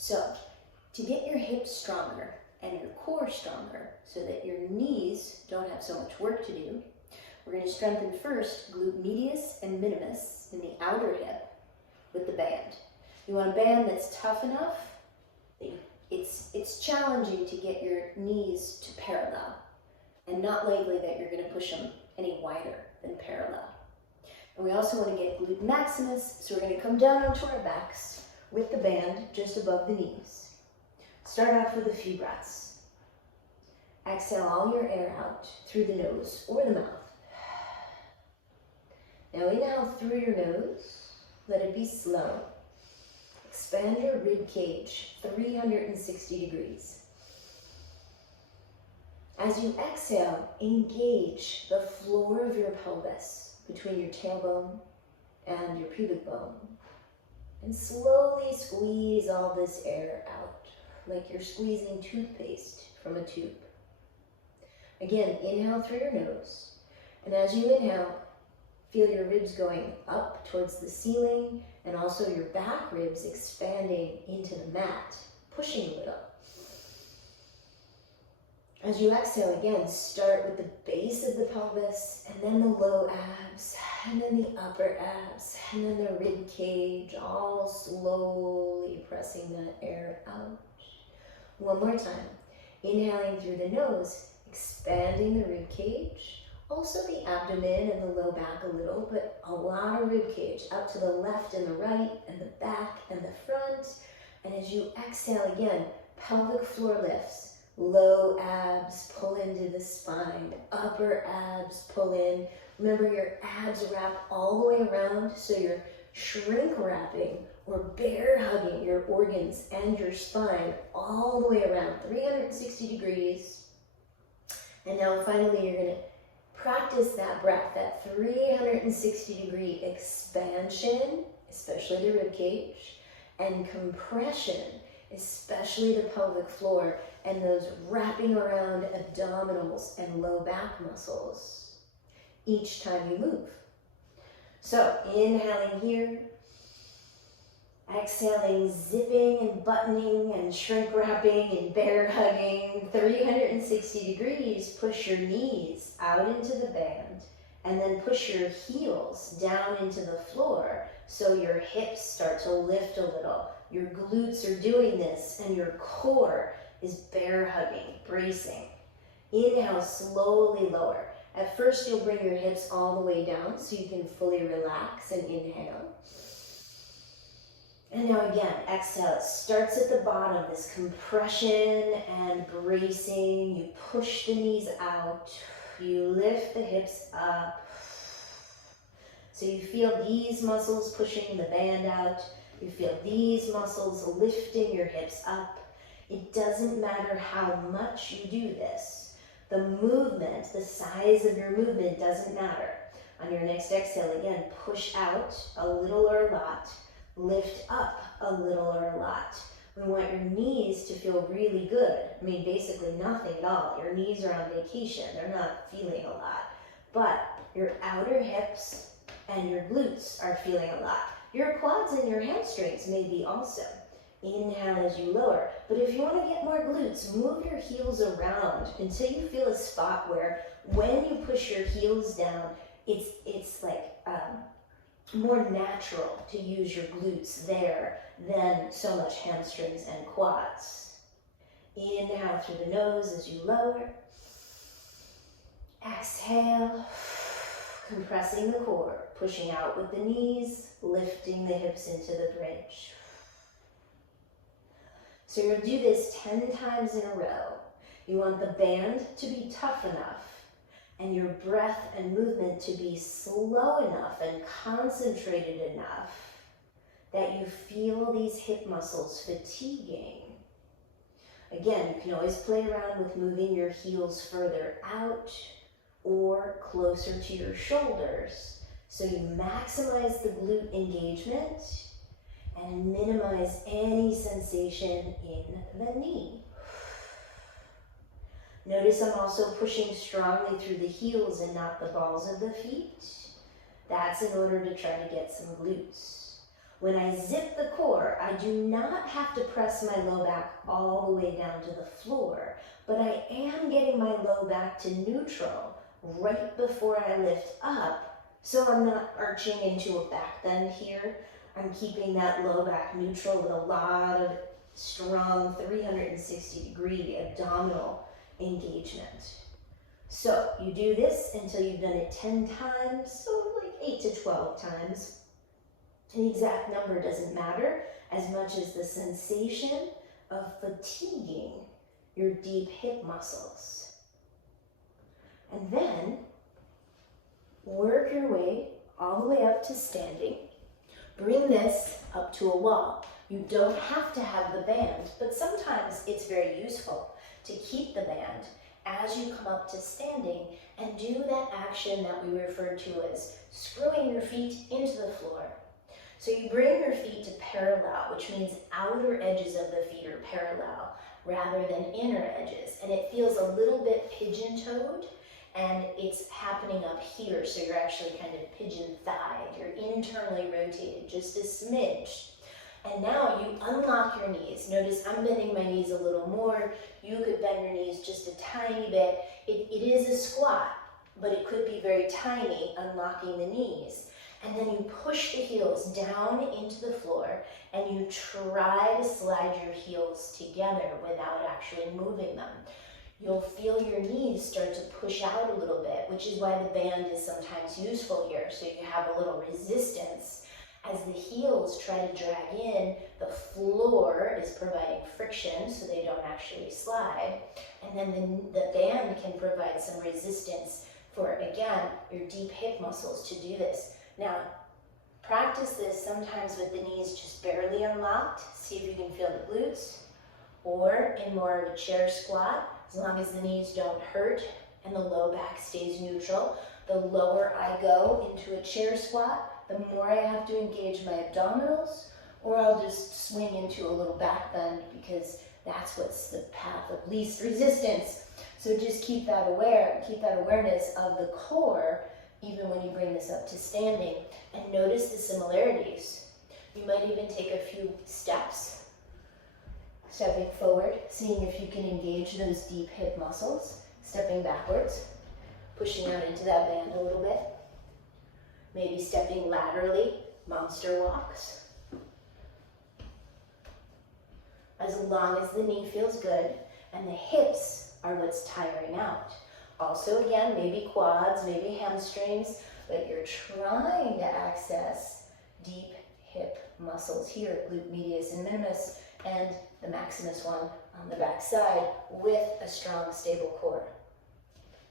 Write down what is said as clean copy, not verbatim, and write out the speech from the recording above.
So, to get your hips stronger and your core stronger so that your knees don't have so much work to do, we're going to strengthen first glute medius and minimus in the outer hip with the band. You want a band that's tough enough. It's challenging to get your knees to parallel, and not likely that you're going to push them any wider than parallel. And we also want to get glute maximus, so we're going to come down onto our backs with the band just above the knees. Start off with a few breaths. Exhale all your air out through the nose or the mouth. Now inhale through your nose, let it be slow. Expand your rib cage 360 degrees. As you exhale, engage the floor of your pelvis between your tailbone and your pubic bone. And slowly squeeze all this air out, like you're squeezing toothpaste from a tube. Again, inhale through your nose. And as you inhale, feel your ribs going up towards the ceiling, and also your back ribs expanding into the mat, pushing a little. As you exhale, again, start with the base of the pelvis, and then the low abs, and then the upper abs, and then the rib cage, all slowly pressing that air out. One more time. Inhaling through the nose, expanding the rib cage, also the abdomen and the low back a little, but a lot of rib cage up to the left and the right, and the back and the front. And as you exhale again, pelvic floor lifts. Low abs pull into the spine, upper abs pull in. Remember, your abs wrap all the way around, so you're shrink wrapping or bear hugging your organs and your spine all the way around, 360 degrees. And now finally, you're going to practice that breath, that 360 degree expansion, especially the rib cage, and compression, especially the pelvic floor, and those wrapping around abdominals and low back muscles each time you move. So inhaling here, exhaling, zipping and buttoning and shrink wrapping and bear hugging, 360 degrees, push your knees out into the band, and then push your heels down into the floor so your hips start to lift a little. Your glutes are doing this, and your core is bear hugging, bracing. Inhale, slowly lower. At first, you'll bring your hips all the way down so you can fully relax and inhale. And now again, exhale. It starts at the bottom, this compression and bracing. You push the knees out. You lift the hips up. So you feel these muscles pushing the band out. You feel these muscles lifting your hips up. It doesn't matter how much you do this. The movement, the size of your movement doesn't matter. On your next exhale, again, push out a little or a lot. Lift up a little or a lot. We want your knees to feel really good. I mean, basically nothing at all. Your knees are on vacation. They're not feeling a lot. But your outer hips and your glutes are feeling a lot. Your quads and your hamstrings may be also. Inhale as you lower. But if you want to get more glutes, move your heels around until you feel a spot where when you push your heels down, it's like more natural to use your glutes there than so much hamstrings and quads. Inhale through the nose as you lower. Exhale, compressing the core, pushing out with the knees, lifting the hips into the bridge. So you'll do this 10 times in a row. You want the band to be tough enough and your breath and movement to be slow enough and concentrated enough that you feel these hip muscles fatiguing. Again, you can always play around with moving your heels further out or closer to your shoulders, so you maximize the glute engagement and minimize any sensation in the knee. Notice I'm also pushing strongly through the heels and not the balls of the feet. That's in order to try to get some glutes. When I zip the core, I do not have to press my low back all the way down to the floor, but I am getting my low back to neutral right before I lift up, so I'm not arching into a back bend here. I'm keeping that low back neutral with a lot of strong 360-degree abdominal engagement. So you do this until you've done it 10 times, so like 8 to 12 times. The exact number doesn't matter as much as the sensation of fatiguing your deep hip muscles. And then work your way all the way up to standing. Bring this up to a wall. You don't have to have the band, but sometimes it's very useful to keep the band as you come up to standing and do that action that we referred to as screwing your feet into the floor. So you bring your feet to parallel, which means outer edges of the feet are parallel rather than inner edges. And it feels a little bit pigeon-toed, and it's happening up here, so you're actually kind of pigeon-thighed. You're internally rotated just a smidge. And now you unlock your knees. Notice I'm bending my knees a little more. You could bend your knees just a tiny bit. It is a squat, but it could be very tiny, unlocking the knees. And then you push the heels down into the floor, and you try to slide your heels together without actually moving them. You'll feel your knees start to push out a little bit, which is why the band is sometimes useful here. So you have a little resistance. As the heels try to drag in, the floor is providing friction so they don't actually slide. And then the band can provide some resistance for, again, your deep hip muscles to do this. Now, practice this sometimes with the knees just barely unlocked. See if you can feel the glutes. Or in more of a chair squat, as long as the knees don't hurt and the low back stays neutral. The lower I go into a chair squat, the more I have to engage my abdominals, or I'll just swing into a little back bend because that's what's the path of least resistance. So just keep that awareness of the core even when you bring this up to standing, and notice the similarities. You might even take a few steps, stepping forward, seeing if you can engage those deep hip muscles, stepping backwards, pushing out into that band a little bit, maybe stepping laterally, monster walks. As long as the knee feels good and the hips are what's tiring out. Also, again, maybe quads, maybe hamstrings, but you're trying to access deep hip muscles here, glute medius and minimus, and the maximus one on the back side with a strong, stable core.